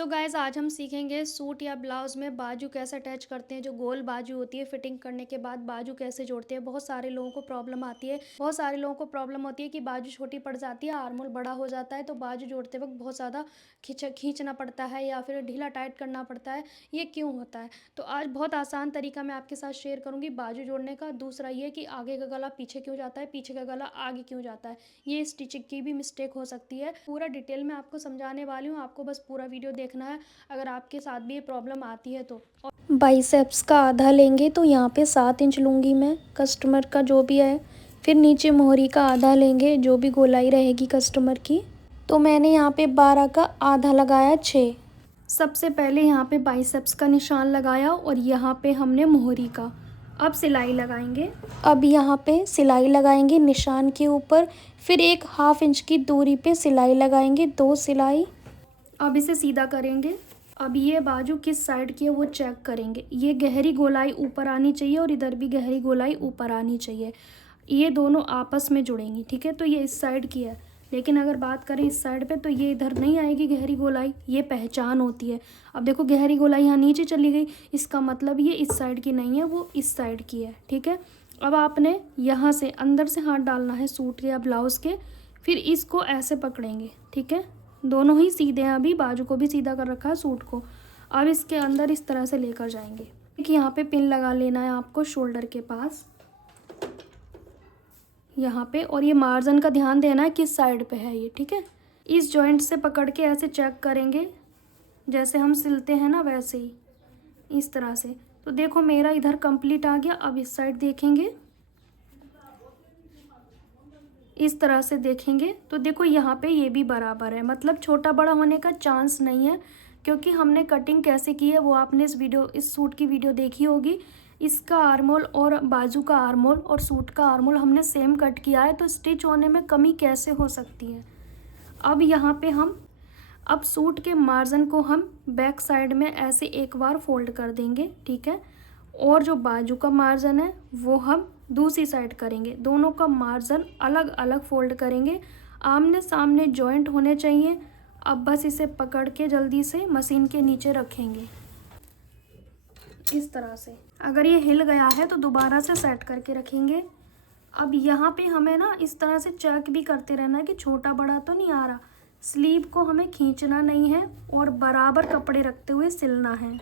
So guys आज हम सीखेंगे सूट या ब्लाउज़ में बाजू कैसे अटैच करते हैं। जो गोल बाजू होती है फिटिंग करने के बाद बाजू कैसे जोड़ते हैं। बहुत सारे लोगों को प्रॉब्लम आती है। बहुत सारे लोगों को प्रॉब्लम होती है कि बाजू छोटी पड़ जाती है, आर्म होल बड़ा हो जाता है, तो बाजू जोड़ते वक्त बहुत ज़्यादा खींचना पड़ता है या फिर ढीला टाइट करना पड़ता है। ये क्यों होता है? तो आज बहुत आसान तरीका मैं आपके साथ शेयर करूँगी बाजू जोड़ने का। दूसरा ये कि आगे का गला पीछे क्यों जाता है, पीछे का गला आगे क्यों जाता है। ये स्टिचिंग की भी मिस्टेक हो सकती है। पूरा डिटेल में आपको समझाने वाली हूँ, आपको बस पूरा वीडियो देखना है अगर आपके साथ भी ये प्रॉब्लम आती है तो। बाइसेप्स का आधा लेंगे तो यहाँ पे 7 इंच लूँगी मैं, कस्टमर का जो भी है। फिर नीचे मोहरी का आधा लेंगे, जो भी गोलाई रहेगी कस्टमर की। तो मैंने यहाँ पे 12 का आधा लगाया 6। सबसे पहले यहाँ पे बाइसेप्स का निशान लगाया और यहाँ पे हमने मोहरी का। अब सिलाई लगाएंगे। अब यहाँ पे सिलाई लगाएंगे निशान के ऊपर। फिर एक 1/2 इंच की दूरी पे सिलाई लगाएंगे, 2 सिलाई। अब इसे सीधा करेंगे। अब ये बाजू किस साइड की है वो चेक करेंगे। ये गहरी गोलाई ऊपर आनी चाहिए और इधर भी गहरी गोलाई ऊपर आनी चाहिए। ये दोनों आपस में जुड़ेंगी, ठीक है। तो ये इस साइड की है, लेकिन अगर बात करें इस साइड पे तो ये इधर नहीं आएगी गहरी गोलाई। ये पहचान होती है। अब देखो गहरी गोलाई यहाँ नीचे चली गई, इसका मतलब ये इस साइड की नहीं है, वो इस साइड की है, ठीक है। अब आपने यहाँ से अंदर से हाथ डालना है सूट के या ब्लाउज़ के। फिर इसको ऐसे पकड़ेंगे, ठीक है। दोनों ही सीधे हैं, अभी बाजू को भी सीधा कर रखा है सूट को। अब इसके अंदर इस तरह से लेकर जाएंगे। देखिए यहाँ पे पिन लगा लेना है आपको शोल्डर के पास, यहाँ पे। और ये मार्जिन का ध्यान देना है किस साइड पे है ये, ठीक है। इस जॉइंट से पकड़ के ऐसे चेक करेंगे, जैसे हम सिलते हैं ना वैसे ही, इस तरह से। तो देखो मेरा इधर कंप्लीट आ गया। अब इस साइड देखेंगे, इस तरह से देखेंगे तो देखो यहाँ पे ये भी बराबर है, मतलब छोटा बड़ा होने का चांस नहीं है। क्योंकि हमने कटिंग कैसे की है वो आपने इस सूट की वीडियो देखी होगी। इसका आर्मोल और बाजू का आर्मोल और सूट का आर्मोल हमने सेम कट किया है, तो स्टिच होने में कमी कैसे हो सकती है। अब यहाँ पे अब सूट के मार्जिन को हम बैक साइड में ऐसे एक बार फोल्ड कर देंगे, ठीक है। और जो बाजू का मार्जिन है वो हम दूसरी साइड करेंगे। दोनों का मार्जिन अलग अलग फोल्ड करेंगे, आमने सामने जॉइंट होने चाहिए। अब बस इसे पकड़ के जल्दी से मशीन के नीचे रखेंगे इस तरह से। अगर ये हिल गया है तो दोबारा से सेट करके रखेंगे। अब यहाँ पे हमें ना इस तरह से चेक भी करते रहना है कि छोटा बड़ा तो नहीं आ रहा। स्लीव को हमें खींचना नहीं है और बराबर कपड़े रखते हुए सिलना है।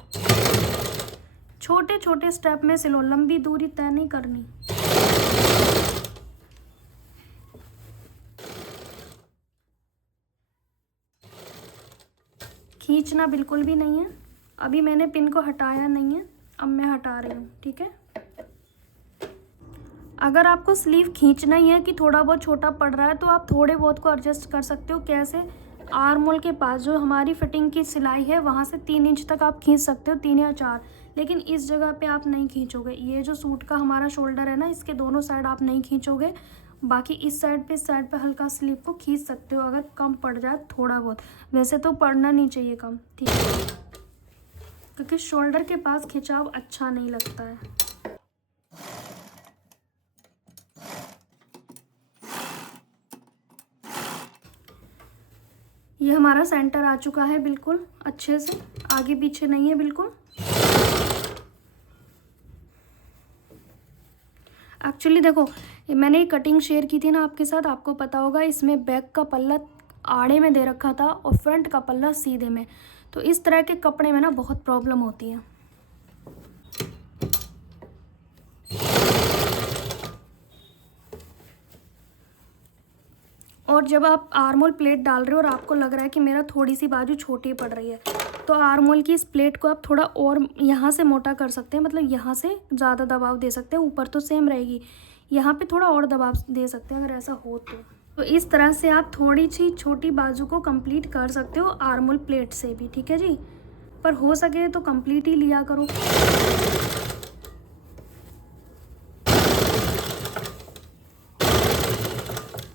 छोटे छोटे स्टेप में सिलो, लंबी दूरी तय नहीं करनी। खींचना बिल्कुल भी नहीं है। अभी मैंने पिन को हटाया नहीं है, अब मैं हटा रही हूँ, ठीक है। अगर आपको स्लीव खींचना ही है कि थोड़ा बहुत छोटा पड़ रहा है तो आप थोड़े बहुत को एडजस्ट कर सकते हो। कैसे? आर्म होल के पास जो हमारी फिटिंग की सिलाई है वहाँ से 3 इंच तक आप खींच सकते हो, 3 या 4। लेकिन इस जगह पे आप नहीं खींचोगे। ये जो सूट का हमारा शोल्डर है ना, इसके दोनों साइड आप नहीं खींचोगे। बाकी इस साइड पे हल्का स्लीव को खींच सकते हो अगर कम पड़ जाए थोड़ा बहुत। वैसे तो पड़ना नहीं चाहिए कम, ठीक है, क्योंकि शोल्डर के पास खिंचाव अच्छा नहीं लगता है। ये हमारा सेंटर आ चुका है बिल्कुल अच्छे से, आगे पीछे नहीं है बिल्कुल। एक्चुअली देखो मैंने कटिंग शेयर की थी ना आपके साथ, आपको पता होगा इसमें बैक का पल्ला आड़े में दे रखा था और फ्रंट का पल्ला सीधे में। तो इस तरह के कपड़े में ना बहुत प्रॉब्लम होती है। और जब आप आर्मोल प्लेट डाल रहे हो और आपको लग रहा है कि मेरा थोड़ी सी बाजू छोटी पड़ रही है, तो आर्मोल की इस प्लेट को आप थोड़ा और यहाँ से मोटा कर सकते हैं, मतलब यहाँ से ज़्यादा दबाव दे सकते हैं। ऊपर तो सेम रहेगी, यहाँ पे थोड़ा और दबाव दे सकते हैं अगर ऐसा हो तो इस तरह से आप थोड़ी सी छोटी बाजू को कंप्लीट कर सकते हो आर्मोल प्लेट से भी, ठीक है जी। पर हो सके तो कंप्लीट ही लिया करो।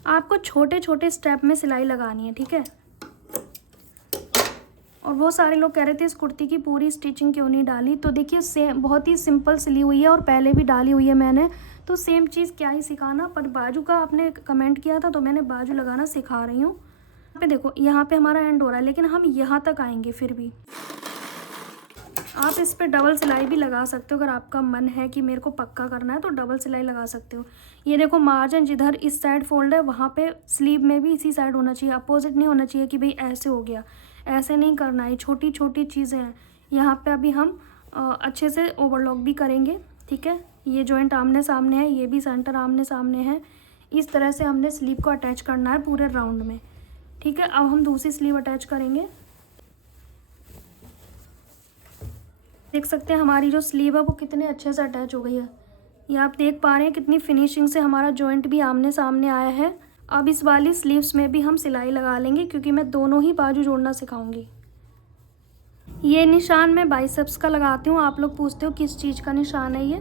आपको छोटे छोटे स्टेप में सिलाई लगानी है, ठीक है। और बहुत सारे लोग कह रहे थे इस कुर्ती की पूरी स्टिचिंग क्यों नहीं डाली। तो देखिए सेम बहुत ही सिंपल सिली हुई है और पहले भी डाली हुई है मैंने, तो सेम चीज़ क्या ही सिखाना। पर बाजू का आपने कमेंट किया था तो मैंने बाजू लगाना सिखा रही हूँ। पे देखो, यहाँ पे हमारा एंड हो रहा है, लेकिन हम यहाँ तक आएंगे। फिर भी आप इस पे डबल सिलाई भी लगा सकते हो, अगर आपका मन है कि मेरे को पक्का करना है तो डबल सिलाई लगा सकते हो। ये देखो, मार्जिन जिधर इस साइड फोल्ड है वहाँ पे स्लीव में भी इसी साइड होना चाहिए, अपोजिट नहीं होना चाहिए कि भाई ऐसे हो गया। ऐसे नहीं करना है, छोटी छोटी चीज़ें हैं। यहाँ पे अभी हम अच्छे से ओवरलॉक भी करेंगे, ठीक है। ये जॉइंट आमने सामने है, ये भी सेंटर आमने सामने है। इस तरह से हमने स्लीव को अटैच करना है पूरे राउंड में, ठीक है। अब हम दूसरी स्लीव अटैच करेंगे। देख सकते हैं हमारी जो स्लीव है वो कितने अच्छे से अटैच हो गई है। ये आप देख पा रहे हैं कितनी फिनिशिंग से हमारा जॉइंट भी आमने सामने आया है। अब इस वाली स्लीव्स में भी हम सिलाई लगा लेंगे, क्योंकि मैं दोनों ही बाजू जोड़ना सिखाऊंगी। ये निशान मैं बाइसेप्स का लगाती हूँ। आप लोग पूछते हो किस चीज़ का निशान है ये,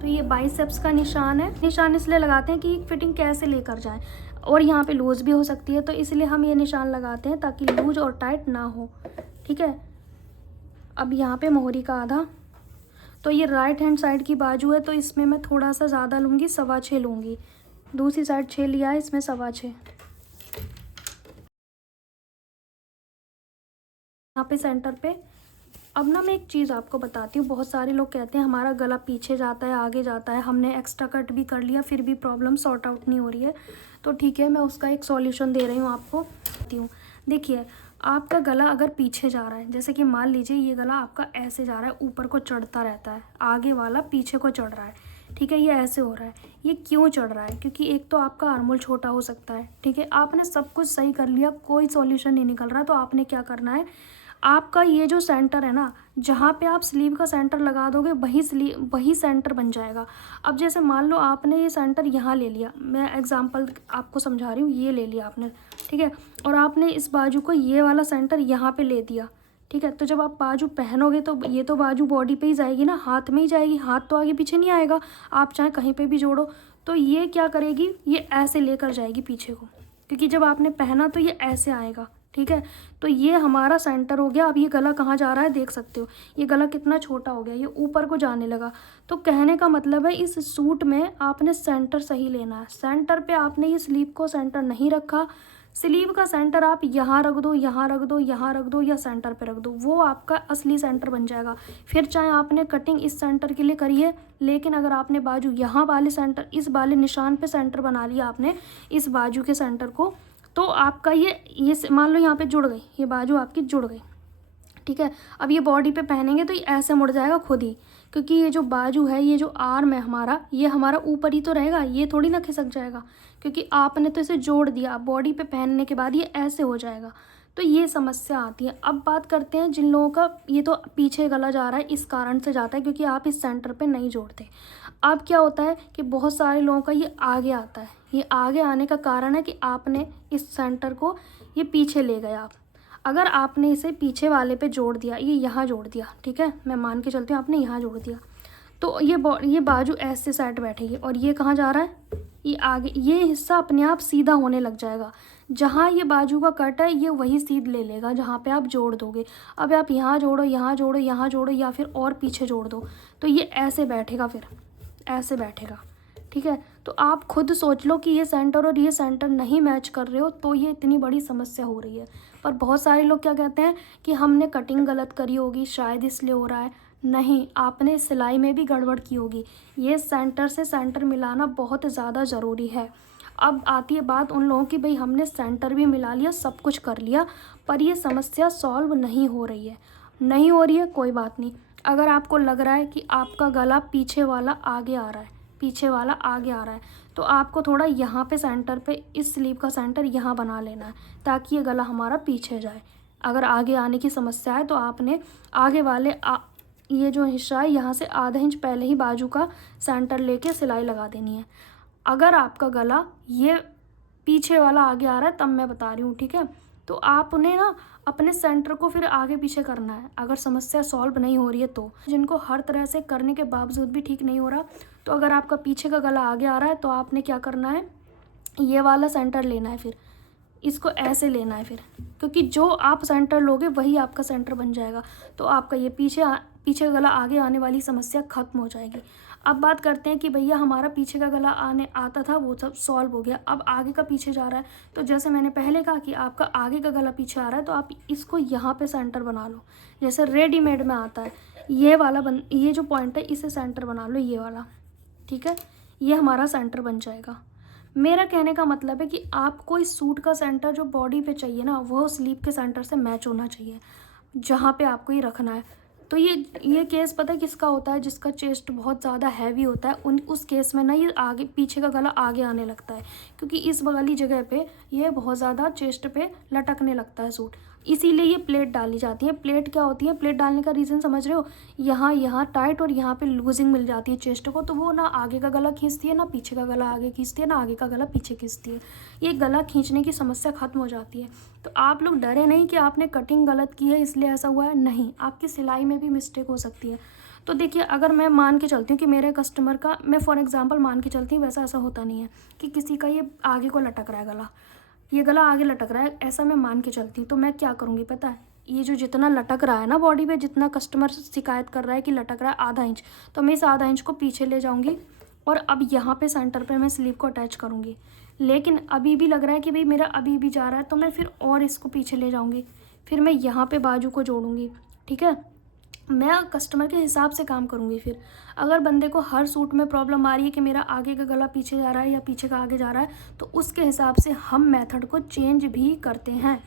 तो ये बाइसेप्स का निशान है। निशान इसलिए लगाते हैं कि फिटिंग कैसे लेकर जाएं, और यहाँ पे लूज़ भी हो सकती है, तो इसलिए हम ये निशान लगाते हैं ताकि लूज और टाइट ना हो, ठीक है। अब यहाँ पे मोहरी का आधा, तो ये राइट हैंड साइड की बाजू है, तो इसमें मैं थोड़ा सा ज़्यादा लूँगी, 6.25 लूँगी। दूसरी साइड 6 लिया है, इसमें 6.25। यहाँ पे सेंटर पे। अब ना मैं एक चीज़ आपको बताती हूँ, बहुत सारे लोग कहते हैं हमारा गला पीछे जाता है, आगे जाता है। हमने एक्स्ट्रा कट भी कर लिया, फिर भी प्रॉब्लम सॉर्ट आउट नहीं हो रही है। तो ठीक है, मैं उसका एक सॉल्यूशन दे रही हूँ आपको। देखिए, आपका गला अगर पीछे जा रहा है, जैसे कि मान लीजिए ये गला आपका ऐसे जा रहा है, ऊपर को चढ़ता रहता है, आगे वाला पीछे को चढ़ रहा है, ठीक है। ये ऐसे हो रहा है, ये क्यों चढ़ रहा है? क्योंकि एक तो आपका आर्मोल छोटा हो सकता है, ठीक है। आपने सब कुछ सही कर लिया, कोई सॉल्यूशन नहीं निकल रहा, तो आपने क्या करना है, आपका ये जो सेंटर है ना, जहाँ पे आप स्लीव का सेंटर लगा दोगे वही सेंटर बन जाएगा। अब जैसे मान लो आपने ये सेंटर यहाँ ले लिया, मैं एग्जांपल आपको समझा रही हूँ, ये ले लिया आपने, ठीक है, और आपने इस बाजू को ये वाला सेंटर यहाँ पे ले दिया, ठीक है। तो जब आप बाजू पहनोगे तो ये तो बाजू बॉडी पे ही जाएगी ना, हाथ में ही जाएगी, हाथ तो आगे पीछे नहीं आएगा। आप चाहे कहीं पे भी जोड़ो, तो ये क्या करेगी, ये ऐसे लेकर जाएगी पीछे को, क्योंकि जब आपने पहना तो ये ऐसे आएगा, ठीक है। तो ये हमारा सेंटर हो गया। अब ये गला कहाँ जा रहा है देख सकते हो, ये गला कितना छोटा हो गया, ये ऊपर को जाने लगा। तो कहने का मतलब है इस सूट में आपने सेंटर सही लेना है। सेंटर पे आपने ये स्लीव को सेंटर नहीं रखा, स्लीव का सेंटर आप यहाँ रख दो, यहाँ रख दो, यहाँ रख दो, या सेंटर पे रख दो, वो आपका असली सेंटर बन जाएगा। फिर चाहे आपने कटिंग इस सेंटर के लिए करी है, लेकिन अगर आपने बाजू यहाँ वाले सेंटर, इस वाले निशान पे सेंटर बना लिया आपने इस बाजू के सेंटर को, तो आपका ये मान लो यहाँ पे जुड़ गई, ये बाजू आपकी जुड़ गई, ठीक है। अब ये बॉडी पे पहनेंगे तो ये ऐसे मुड़ जाएगा खुद ही, क्योंकि ये जो बाजू है, ये जो आर्म है हमारा, ये हमारा ऊपर ही तो रहेगा, ये थोड़ी ना खिसक जाएगा, क्योंकि आपने तो इसे जोड़ दिया। बॉडी पे पहनने के बाद ये ऐसे हो जाएगा, तो ये समस्या आती है। अब बात करते हैं जिन लोगों का ये तो पीछे गला जा रहा है, इस कारण से जाता है क्योंकि आप इस सेंटर पे नहीं जोड़ते। अब क्या होता है कि बहुत सारे लोगों का ये आगे आता है। ये आगे आने का कारण है कि आपने इस सेंटर को ये पीछे ले गए आप। अगर आपने इसे पीछे वाले पे जोड़ दिया, ये यहाँ जोड़ दिया, ठीक है, मैं मान के चलती हूँ आपने यहाँ जोड़ दिया, तो ये बाजू ऐसे साइड बैठेगी, और ये कहाँ जा रहा है, ये आगे, ये हिस्सा अपने आप सीधा होने लग जाएगा। जहाँ ये बाजू का कट है ये वही सीध ले लेगा जहाँ पे आप जोड़ दोगे। अब आप यहाँ जोड़ो, यहाँ जोड़ो, यहाँ जोड़ो, या फिर और पीछे जोड़ दो, तो ये ऐसे बैठेगा, फिर ऐसे बैठेगा, ठीक है। तो आप खुद सोच लो कि ये सेंटर और ये सेंटर नहीं मैच कर रहे हो, तो ये इतनी बड़ी समस्या हो रही है। पर बहुत सारे लोग क्या कहते हैं कि हमने कटिंग गलत करी होगी, शायद इसलिए हो रहा है। नहीं, आपने सिलाई में भी गड़बड़ की होगी। ये सेंटर से सेंटर मिलाना बहुत ज़्यादा ज़रूरी है। अब आती है बात उन लोगों की, भाई हमने सेंटर भी मिला लिया, सब कुछ कर लिया, पर ये समस्या सॉल्व नहीं हो रही है। नहीं हो रही है, कोई बात नहीं। अगर आपको लग रहा है कि आपका गला पीछे वाला आगे आ रहा है, पीछे वाला आगे आ रहा है, तो आपको थोड़ा यहाँ पे सेंटर पे इस स्लीव का सेंटर यहाँ बना लेना है, ताकि ये गला हमारा पीछे जाए। अगर आगे आने की समस्या है तो आपने आगे वाले ये जो हिस्सा है यहाँ से आधा इंच पहले ही बाजू का सेंटर लेके सिलाई लगा देनी है। अगर आपका गला ये पीछे वाला आगे आ रहा है, तब मैं बता रही हूँ, ठीक है। तो आपने ना अपने सेंटर को फिर आगे पीछे करना है, अगर समस्या सॉल्व नहीं हो रही है तो। जिनको हर तरह से करने के बावजूद भी ठीक नहीं हो रहा, तो अगर आपका पीछे का गला आगे आ रहा है तो आपने क्या करना है, ये वाला सेंटर लेना है, फिर इसको ऐसे लेना है फिर, क्योंकि जो आप सेंटर लोगे वही आपका सेंटर बन जाएगा। तो आपका ये पीछे गला आगे आने वाली समस्या खत्म हो जाएगी। अब बात करते हैं कि भैया हमारा पीछे का गला आने आता था, वो सब सॉल्व हो गया, अब आगे का पीछे जा रहा है। तो जैसे मैंने पहले कहा कि आपका आगे का गला पीछे आ रहा है, तो आप इसको यहाँ पे सेंटर बना लो, जैसे रेडीमेड में आता है ये वाला ये जो पॉइंट है इसे सेंटर बना लो, ये वाला, ठीक है, ये हमारा सेंटर बन जाएगा। मेरा कहने का मतलब है कि आपको इस सूट का सेंटर जो बॉडी पे चाहिए ना, वो स्लीव के सेंटर से मैच होना चाहिए, जहाँ पे आपको ये रखना है। तो ये केस पता है किसका होता है, जिसका चेस्ट बहुत ज़्यादा हैवी होता है, उस केस में ना ये आगे पीछे का गला आगे आने लगता है, क्योंकि इस वाली जगह पे ये बहुत ज़्यादा चेस्ट पे लटकने लगता है सूट, इसीलिए ये प्लेट डाली जाती है। प्लेट क्या होती है, प्लेट डालने का रीज़न समझ रहे हो, यहाँ टाइट और यहाँ पे लूजिंग मिल जाती है चेस्ट को, तो वो ना आगे का गला खींचती है, ना पीछे का गला आगे खींचती है, ना आगे का गला पीछे खींचती है। ये गला खींचने की समस्या खत्म हो जाती है। तो आप लोग डरे नहीं कि आपने कटिंग गलत की है इसलिए ऐसा हुआ है, नहीं, आपकी सिलाई में भी मिस्टेक हो सकती है। तो देखिए, अगर मैं मान के चलती हूँ कि मेरे कस्टमर का, मैं फॉर एग्जांपल मान के चलती हूँ, वैसा ऐसा होता नहीं है कि किसी का ये आगे को लटक रहा है गला, ये गला आगे लटक रहा है, ऐसा मैं मान के चलती हूँ। तो मैं क्या करूँगी पता है, ये जो जितना लटक रहा है ना बॉडी पे, जितना कस्टमर शिकायत कर रहा है कि लटक रहा है आधा इंच, तो मैं इस आधा इंच को पीछे ले जाऊँगी और अब यहाँ पे सेंटर पे मैं स्लीव को अटैच करूँगी। लेकिन अभी भी लग रहा है कि भाई मेरा अभी भी जा रहा है, तो मैं फिर और इसको पीछे ले जाऊँगी, फिर मैं यहाँ पे बाजू को जोड़ूँगी, ठीक है। मैं कस्टमर के हिसाब से काम करूँगी। फिर अगर बंदे को हर सूट में प्रॉब्लम आ रही है कि मेरा आगे का गला पीछे जा रहा है या पीछे का आगे जा रहा है, तो उसके हिसाब से हम मेथड को चेंज भी करते हैं,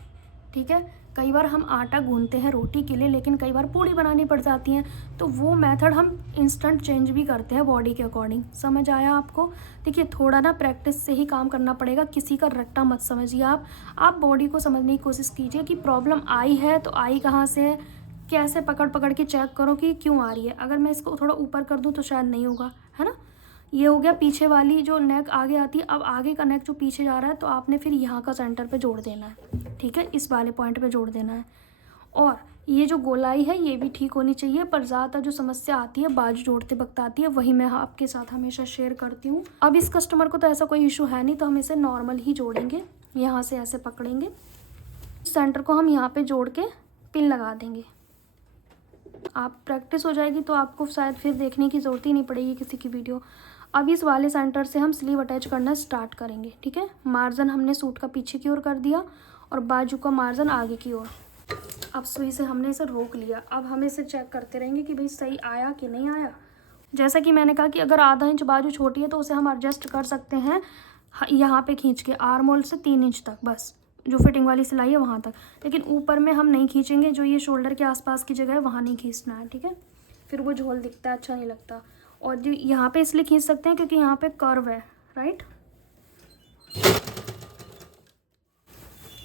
ठीक है। कई बार हम आटा गूंथते हैं रोटी के लिए, लेकिन कई बार पूड़ी बनानी पड़ जाती हैं, तो वो मेथड हम इंस्टेंट चेंज भी करते हैं बॉडी के अकॉर्डिंग। समझ आया आपको? देखिए, थोड़ा ना प्रैक्टिस से ही काम करना पड़ेगा, किसी का रट्टा मत समझिए आप बॉडी को समझने की कोशिश कीजिए कि प्रॉब्लम आई है तो आई कहाँ से है, कैसे पकड़ पकड़ के चेक करो कि क्यों आ रही है। अगर मैं इसको थोड़ा ऊपर कर दूँ तो शायद नहीं होगा, है ना। ये हो गया पीछे वाली जो नेक आगे आती है। अब आगे का नेक जो पीछे जा रहा है, तो आपने फिर यहाँ का सेंटर पे जोड़ देना है, ठीक है, इस वाले पॉइंट पे जोड़ देना है। और ये जो गोलाई है ये भी ठीक होनी चाहिए, पर ज़्यादातर जो समस्या आती है बाजू जोड़ते वक्त आती है, वही मैं आपके साथ हमेशा शेयर करती हूँ। अब इस कस्टमर को तो ऐसा कोई इशू है नहीं, तो हम इसे नॉर्मल ही जोड़ेंगे, यहाँ से ऐसे पकड़ेंगे, सेंटर को हम यहाँ पर जोड़ के पिन लगा देंगे। आप प्रैक्टिस हो जाएगी तो आपको शायद फिर देखने की ज़रूरत ही नहीं पड़ेगी किसी की वीडियो। अब इस वाले सेंटर से हम स्लीव अटैच करना स्टार्ट करेंगे, ठीक है। मार्जिन हमने सूट का पीछे की ओर कर दिया और बाजू का मार्जिन आगे की ओर। अब सुई से हमने इसे रोक लिया। अब हम इसे चेक करते रहेंगे कि भाई सही आया कि नहीं आया। जैसा कि मैंने कहा कि अगर आधा इंच बाजू छोटी है तो उसे हम एडजस्ट कर सकते हैं यहाँ पे खींच के, आर्म होल से 3 इंच तक, बस जो फिटिंग वाली सिलाई है वहाँ तक। लेकिन ऊपर में हम नहीं खींचेंगे, जो ये शोल्डर के आसपास की जगह है वहाँ नहीं खींचना है, ठीक है। फिर वो झोल दिखता है, अच्छा नहीं लगता। और जो यहाँ पे इसलिए खींच सकते हैं क्योंकि यहाँ पे कर्व है, राइट।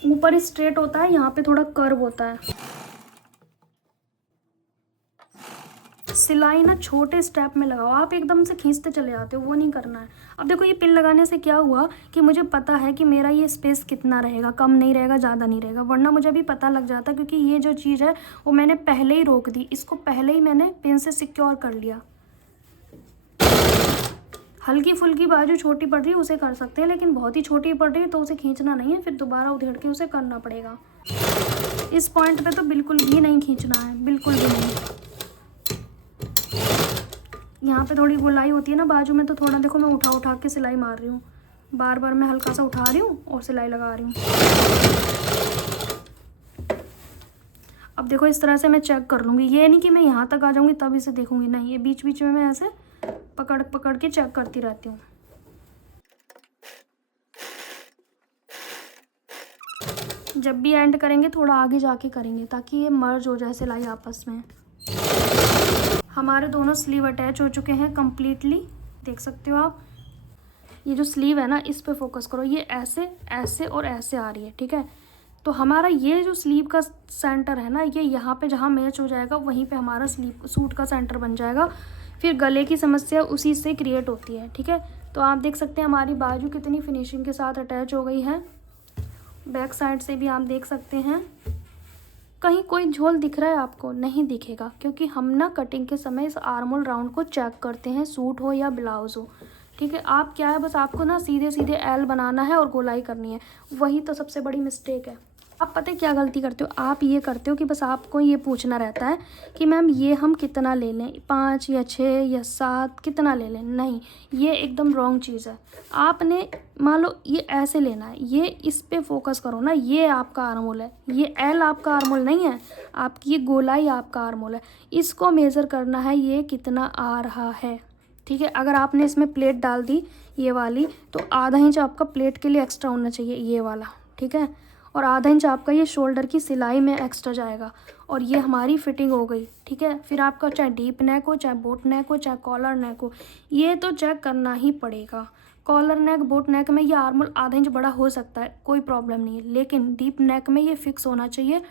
ऊपर स्ट्रेट होता है, यहाँ पे थोड़ा कर्व होता है। सिलाई ना छोटे स्टेप में लगाओ, आप एकदम से खींचते चले जाते हो, वो नहीं करना है। अब देखो, ये पिन लगाने से क्या हुआ कि मुझे पता है कि मेरा ये स्पेस कितना रहेगा, कम नहीं रहेगा, ज़्यादा नहीं रहेगा, वरना मुझे भी पता लग जाता, क्योंकि ये जो चीज़ है वो मैंने पहले ही रोक दी, इसको पहले ही मैंने पिन से सिक्योर कर लिया। हल्की फुल्की बाजू छोटी पड़ रही है उसे कर सकते हैं, लेकिन बहुत ही छोटी पड़ रही है तो उसे खींचना नहीं है, फिर दोबारा उधेड़ के उसे करना पड़ेगा। इस पॉइंट पे तो बिल्कुल भी नहीं खींचना है, बिल्कुल भी नहीं। यहाँ पे थोड़ी गोलाई होती है ना बाजू में, तो थोड़ा देखो मैं उठा उठा के सिलाई मार रही हूँ, बार बार मैं हल्का सा उठा रही हूँ और सिलाई लगा रही हूँ। अब देखो, इस तरह से मैं चेक कर लूँगी, ये नहीं कि मैं यहाँ तक आ जाऊँगी तब इसे देखूँगी, नहीं, ये बीच बीच में मैं ऐसे पकड़ पकड़ के चेक करती रहती हूँ। जब भी एंड करेंगे थोड़ा आगे जाके करेंगे ताकि ये मर्ज हो जाए सिलाई आपस में। हमारे दोनों स्लीव अटैच हो चुके हैं कम्प्लीटली, देख सकते हो आप। ये जो स्लीव है ना, इस पे फोकस करो, ये ऐसे ऐसे और ऐसे आ रही है, ठीक है। तो हमारा ये जो स्लीव का सेंटर है ना, ये यहाँ पे जहाँ मैच हो जाएगा वहीं पे हमारा स्लीव सूट का सेंटर बन जाएगा। फिर गले की समस्या उसी से क्रिएट होती है, ठीक है। तो आप देख सकते हैं हमारी बाजू कितनी फिनिशिंग के साथ अटैच हो गई है। बैक साइड से भी आप देख सकते हैं। कहीं कोई झोल दिख रहा है आपको? नहीं दिखेगा, क्योंकि हम ना कटिंग के समय इस आर्म होल राउंड को चेक करते हैं, सूट हो या ब्लाउज हो, ठीक है। आप क्या है, बस आपको ना सीधे सीधे एल बनाना है और गोलाई करनी है, वही तो सबसे बड़ी मिस्टेक है। आप पता है क्या गलती करते हो, आप ये करते हो कि बस आपको ये पूछना रहता है कि मैम ये हम कितना ले लें, 5 या 6 या 7 कितना ले लें। नहीं, ये एकदम रॉन्ग चीज़ है। आपने मान लो ये ऐसे लेना है, ये इस पे फोकस करो ना, ये आपका आर्मोल है, ये एल आपका आर्मोल नहीं है, आपकी ये गोलाई आपका आर्मोल है। इसको मेज़र करना है ये कितना आ रहा है, ठीक है। अगर आपने इसमें प्लेट डाल दी ये वाली, तो आधा इंच आपका प्लेट के लिए एक्स्ट्रा होना चाहिए ये वाला, ठीक है। और आधा इंच आपका ये शोल्डर की सिलाई में एक्स्ट्रा जाएगा, और ये हमारी फिटिंग हो गई, ठीक है। फिर आपका चाहे डीप नेक हो, चाहे बोट नेक हो, चाहे कॉलर नेक हो, ये तो चेक करना ही पड़ेगा। कॉलर नेक, बोट नेक में ये आर्मोल आधा इंच बड़ा हो सकता है, कोई प्रॉब्लम नहीं है, लेकिन डीप नेक में ये फिक्स होना चाहिए।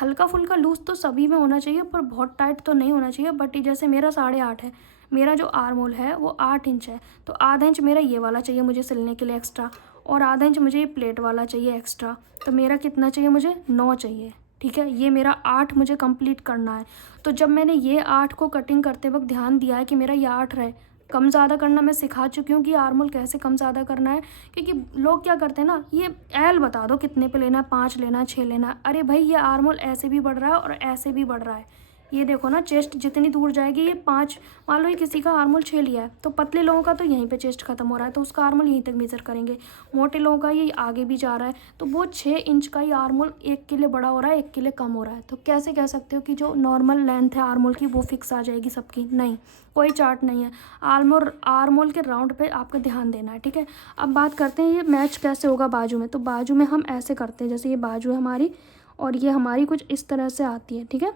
हल्का फुल्का लूज़ तो सभी में होना चाहिए, पर बहुत टाइट तो नहीं होना चाहिए। बट जैसे मेरा 8.5 है, मेरा जो आर्मोल है वो 8 इंच है, तो आधा इंच मेरा ये वाला चाहिए मुझे सिलने के लिए एक्स्ट्रा, और आधा इंच मुझे ये प्लेट वाला चाहिए एक्स्ट्रा। तो मेरा कितना चाहिए, मुझे 9 चाहिए, ठीक है। ये मेरा 8 मुझे कंप्लीट करना है। तो जब मैंने ये 8 को कटिंग करते वक्त ध्यान दिया है कि मेरा ये 8 रहे, कम ज़्यादा करना मैं सिखा चुकी हूँ कि आर्मोल कैसे कम ज़्यादा करना है। क्योंकि लोग क्या करते हैं ना, ये एल बता दो कितने पे लेना है, 5 लेना है, 6 लेना है। अरे भाई, ये आर्मोल ऐसे भी बढ़ रहा है और ऐसे भी बढ़ रहा है। ये देखो ना, चेस्ट जितनी दूर जाएगी, ये 5, मान लो ये किसी का आर्मोल 6 लिया है, तो पतले लोगों का तो यहीं पे चेस्ट खत्म हो रहा है, तो उसका आर्मोल यहीं तक मेजर करेंगे। मोटे लोगों का ये आगे भी जा रहा है, तो वो 6 इंच का ही आर्मोल एक के लिए बड़ा हो रहा है, एक के लिए कम हो रहा है। तो कैसे कह सकते हो कि जो नॉर्मल लेंथ है आर्मोल की वो फिक्स आ जाएगी सबकी? नहीं, कोई चार्ट नहीं है। आर्मोल के राउंड पे आपका ध्यान देना है, ठीक है। अब बात करते हैं ये मैच कैसे होगा बाजू में। तो बाजू में हम ऐसे करते हैं, जैसे ये बाजू है हमारी, और ये हमारी कुछ इस तरह से आती है, ठीक है।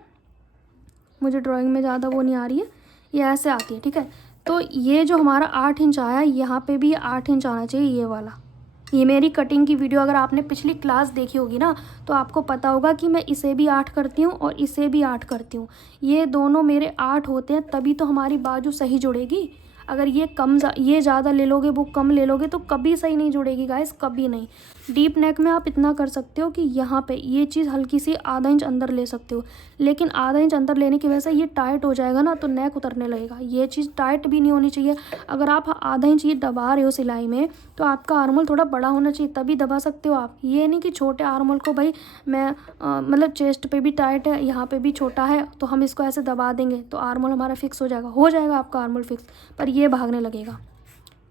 मुझे ड्राइंग में ज़्यादा वो नहीं आ रही है, ये ऐसे आती है, ठीक है। तो ये जो हमारा 8 इंच आया, यहाँ पे भी 8 इंच आना चाहिए, ये वाला। ये मेरी कटिंग की वीडियो अगर आपने पिछली क्लास देखी होगी ना, तो आपको पता होगा कि मैं इसे भी 8 करती हूँ और इसे भी 8 करती हूँ। ये दोनों मेरे 8 होते हैं, तभी तो हमारी बाजू सही जुड़ेगी। अगर ये ज़्यादा ले लोगे, वो कम ले लोगे, तो कभी सही नहीं जुड़ेगी गाइस, कभी नहीं। डीप नेक में आप इतना कर सकते हो कि यहाँ पे ये चीज़ हल्की सी आधा इंच अंदर ले सकते हो, लेकिन आधा इंच अंदर लेने की वजह से ये टाइट हो जाएगा ना, तो नेक उतरने लगेगा। ये चीज़ टाइट भी नहीं होनी चाहिए। अगर आप आधा इंच ये दबा रहे हो सिलाई में, तो आपका आर्मोल थोड़ा बड़ा होना चाहिए, तभी दबा सकते हो आप। ये नहीं कि छोटे आर्मोल को भाई मैं मतलब चेस्ट पे भी टाइट है, यहाँ पे भी छोटा है, तो हम इसको ऐसे दबा देंगे तो आर्मोल हमारा फिक्स हो जाएगा आपका आर्मोल फिक्स, पर ये भागने लगेगा।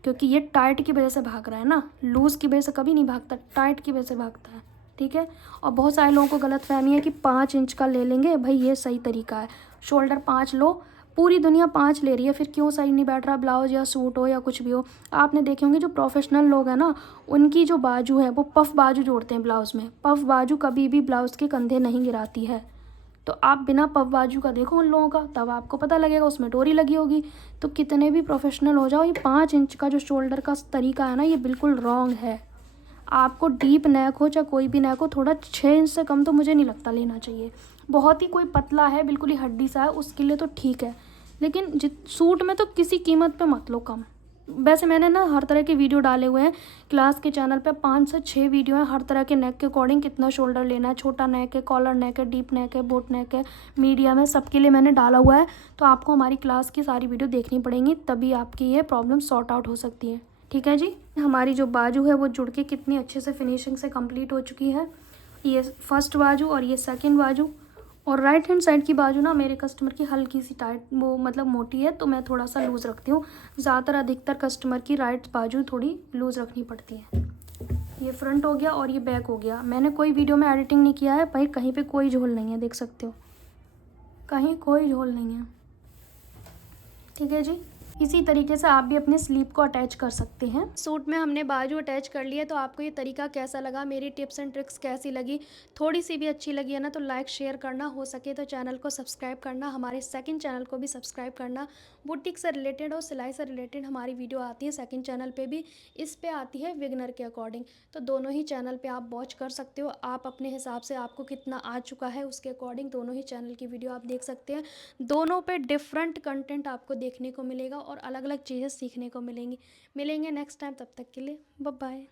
क्योंकि ये टाइट की वजह से भाग रहा है ना, लूज़ की वजह से कभी नहीं भागता, टाइट की वजह से भागता है, ठीक है। और बहुत सारे लोगों को गलतफहमी है कि 5 इंच का ले लेंगे, भाई ये सही तरीका है। शोल्डर 5 लो, पूरी दुनिया 5 ले रही है, फिर क्यों सही नहीं बैठ रहा, ब्लाउज या सूट हो या कुछ भी हो। आपने देखे होंगे जो प्रोफेशनल लोग हैं ना, उनकी जो बाजू है वो पफ बाजू जोड़ते हैं ब्लाउज़ में। पफ बाजू कभी भी ब्लाउज़ के कंधे नहीं गिराती है। तो आप बिना पफ बाजू का देखो उन लोगों का, तब आपको पता लगेगा, उसमें डोरी लगी होगी। तो कितने भी प्रोफेशनल हो जाओ, ये 5 इंच का जो शोल्डर का तरीका है ना, ये बिल्कुल रॉन्ग है। आपको डीप नेक हो चाहे कोई भी नेक हो, थोड़ा 6 इंच से कम तो मुझे नहीं लगता लेना चाहिए। बहुत ही कोई पतला है, बिल्कुल ही हड्डी सा है, उसके लिए तो ठीक है, लेकिन सूट में तो किसी कीमत पे मत लो कम। वैसे मैंने ना हर तरह के वीडियो डाले हुए हैं क्लास के चैनल पे, 5 से 6 वीडियो हैं हर तरह के नेक के अकॉर्डिंग, कितना शोल्डर लेना है, छोटा नेक है, कॉलर नेक है, डीप नेक है, बोट नेक है, मीडियम है, सबके लिए मैंने डाला हुआ है। तो आपको हमारी क्लास की सारी वीडियो देखनी पड़ेंगी, तभी आपकी ये प्रॉब्लम सॉर्ट आउट हो सकती है, ठीक है जी। हमारी जो बाजू है वो जुड़ के कितनी अच्छे से फिनिशिंग से कंप्लीट हो चुकी है। ये फर्स्ट बाजू और ये सेकंड बाजू, और राइट हैंड साइड की बाजू ना मेरे कस्टमर की हल्की सी टाइट, वो मतलब मोटी है, तो मैं थोड़ा सा लूज़ रखती हूँ। ज़्यादातर अधिकतर कस्टमर की राइट बाजू थोड़ी लूज़ रखनी पड़ती है। ये फ्रंट हो गया और ये बैक हो गया। मैंने कोई वीडियो में एडिटिंग नहीं किया है भाई, कहीं पे कोई झोल नहीं है, देख सकते हो, कहीं कोई झोल नहीं है, ठीक है जी। इसी तरीके से आप भी अपने स्लीव को अटैच कर सकते हैं। सूट में हमने बाजू अटैच कर लिया, तो आपको ये तरीका कैसा लगा, मेरी टिप्स एंड ट्रिक्स कैसी लगी, थोड़ी सी भी अच्छी लगी है ना, तो लाइक शेयर करना, हो सके तो चैनल को सब्सक्राइब करना, हमारे सेकंड चैनल को भी सब्सक्राइब करना। बुटीक से रिलेटेड और सिलाई से रिलेटेड हमारी वीडियो आती है सेकंड चैनल पे भी, इस पे आती है बिगनर के अकॉर्डिंग। तो दोनों ही चैनल पे आप वॉच कर सकते हो, आप अपने हिसाब से आपको कितना आ चुका है उसके अकॉर्डिंग दोनों ही चैनल की वीडियो आप देख सकते हैं। दोनों पे डिफरेंट कंटेंट आपको देखने को मिलेगा और अलग अलग चीज़ें सीखने को मिलेंगी। मिलेंगे नेक्स्ट टाइम, तब तक के लिए बाय बाय।